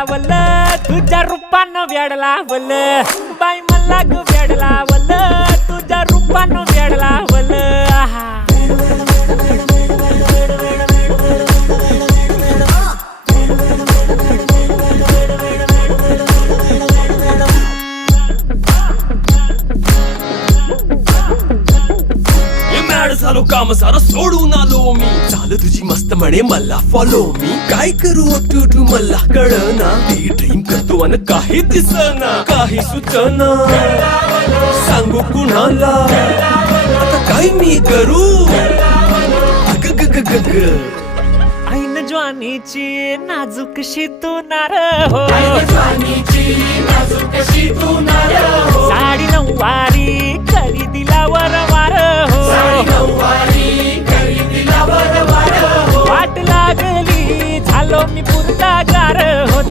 लावल, तुझ्या रूपानं वेड लावल, बाई मला ग वेड लावल, तुझ्या रूपानं वेड लावल. आहा झालो काम सारं सोडून आलो मी, चाल तुझी मस्त म्हणे मला फॉलो मी, काय करू टू मला कळना, ती ड्रीम करतो अन काही दिसना, काही सुचना, सांगू कुणाला आता काय मी करू. ऐन ज्वानीची नाजूकशी तू नार हो, साडी नऊवारी करी दिला वरवार हो, वाट लागली झालो मी पुरता गार हो.